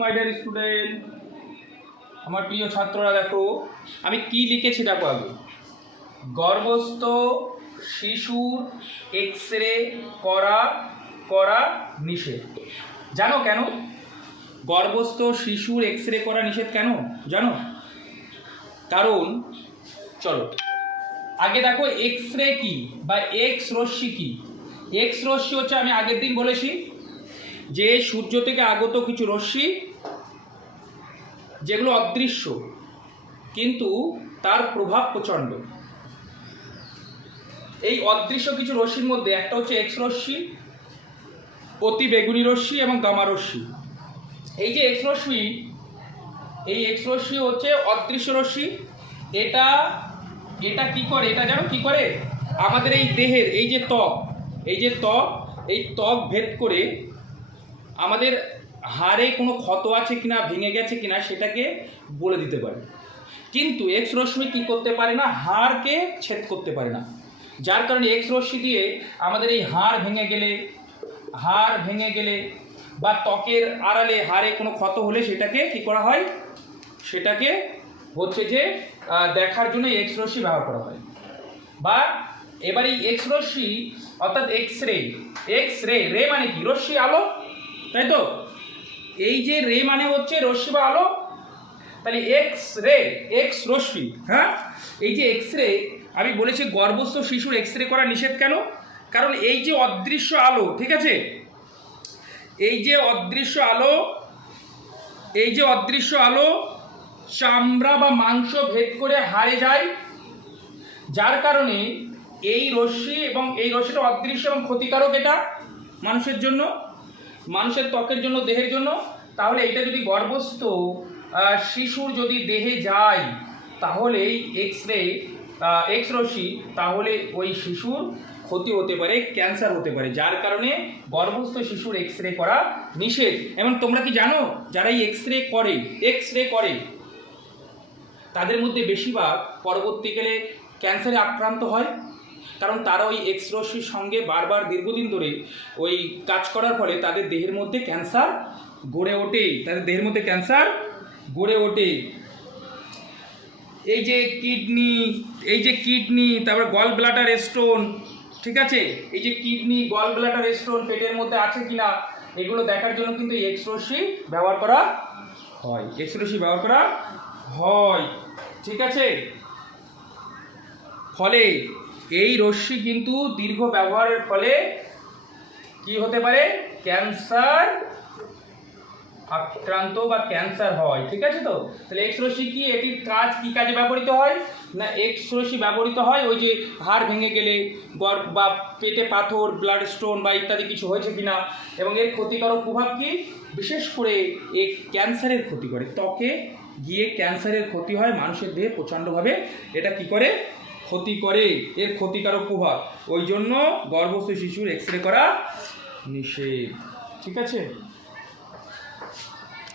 My dear student, আমার প্রিয় ছাত্ররা, দেখো আমি কি লিখেছি দেখো। আগে গর্ভস্থ শিশুর এক্স রে করা নিষেধ। জানো কেন গর্ভস্থ শিশুর এক্স রে করা নিষেধ? কেন জানো? কারণ চলো আগে দেখো এক্স রে কি বা এক্স রশ্মি কি। এক্স রশ্মি হচ্ছে, আমি আগের দিন বলেছি যে সূর্য থেকে আগত কিছু রশ্মি যেগুলো অদৃশ্য কিন্তু তার প্রভাব প্রচণ্ড। এই অদৃশ্য কিছু রশ্মির মধ্যে একটা হচ্ছে এক্স রশ্মি, অতি বেগুনি রশ্মি এবং গামা রশ্মি। এই যে এক্স রশ্মি, এই এক্স রশ্মি হচ্ছে অদৃশ্য রশ্মি। এটা এটা কি করে? এটা জানো কি করে? আমাদের এই দেহের এই যে ত্বক, এই ত্বক ভেদ করে আমাদের হাড়ে কোনো ক্ষত আছে কিনা, ভেঙে গেছে কিনা সেটাকে বলে দিতে পারে। কিন্তু এক্স রশ্মি কী করতে পারে না? হাড়কে ছেদ করতে পারে না। যার কারণে এক্স রশ্মি দিয়ে আমাদের এই হাড় ভেঙে গেলে বা ত্বকের আড়ালে হাড়ে কোনো ক্ষত হলে সেটাকে কি করা হয়? সেটাকে হচ্ছে যে দেখার জন্য এক্স রশ্মি ব্যবহার করা হয়। বা এবার এই এক্স রশ্মি অর্থাৎ এক্স রে মানে কি? রশ্মি, আলো, তাই তো? এই যে রে মানে হচ্ছে রশ্মি বা আলো, তাহলে এক্স রশ্মি। হ্যাঁ, এই যে এক্স রে, আমি বলেছি গর্ভস্থ শিশুর এক্স রে করা নিষেধ। কেন? কারণ এই যে অদৃশ্য আলো, ঠিক আছে, এই যে অদৃশ্য আলো চামড়া বা মাংস ভেদ করে হাড়ে যায়। যার কারণে এই রশ্মি, এবং এই রশ্মিটা অদৃশ্য এবং ক্ষতিকারক। এটা মানুষের জন্য, মানুষের ত্বকের জন্য, দেহের জন্য। তাহলে এটা যদি গর্ভস্থ শিশুর যদি দেহে যায় তাহলে এই এক্স রশ্মি, তাহলে ওই শিশুর ক্ষতি হতে পারে, ক্যান্সার হতে পারে। যার কারণে গর্ভস্থ শিশুর এক্স রে করা নিষেধ। এবং তোমরা কি জানো যারা এই এক্স রে করে তাদের মধ্যে বেশিরভাগ পরবর্তীকালে ক্যান্সারে আক্রান্ত হয়? কারণ তারা ওই এক্স রশ্মির সঙ্গে বারবার দীর্ঘদিন ধরে ওই কাজ করার ফলে তাদের দেহের মধ্যে ক্যান্সার গড়ে ওঠে। এই যে কিডনি, তারপর গল ব্লাডার স্টোন, ঠিক আছে, এই যে কিডনি, গল ব্লাডার স্টোন পেটের মধ্যে আছে কিনা এগুলো দেখার জন্য কিন্তু এক্স রশ্মি ব্যবহার করা হয়। ঠিক আছে, ফলে এই রশ্মি কিন্তু দীর্ঘ ব্যবহারের ফলে কি হতে পারে? ক্যান্সার আক্রান্ত বা ক্যান্সার হয়। ঠিক আছে তো? তাহলে এক্স রশ্মি কি, এটির কাজ কি কাজে ব্যবহৃত হয় না? এক্স রশ্মি ব্যবহৃত হয় ওই যে হাড় ভেঙে গেলে বা পেটে পাথর, ব্লাড স্টোন বা ইত্যাদি কিছু হয়েছে কিনা। এবং এর ক্ষতিকারক প্রভাব কি? বিশেষ করে এ ক্যান্সারের ক্ষতি করে, ত্বকে গিয়ে ক্যান্সারের ক্ষতি হয়, মানুষের দেহে প্রচণ্ডভাবে এটা কি করে? ক্ষতি করে। এর ক্ষতিকারক প্রভাব, ওই জন্য গর্ভস্থ শিশুর এক্স রে করা নিষেধ। ঠিক আছে।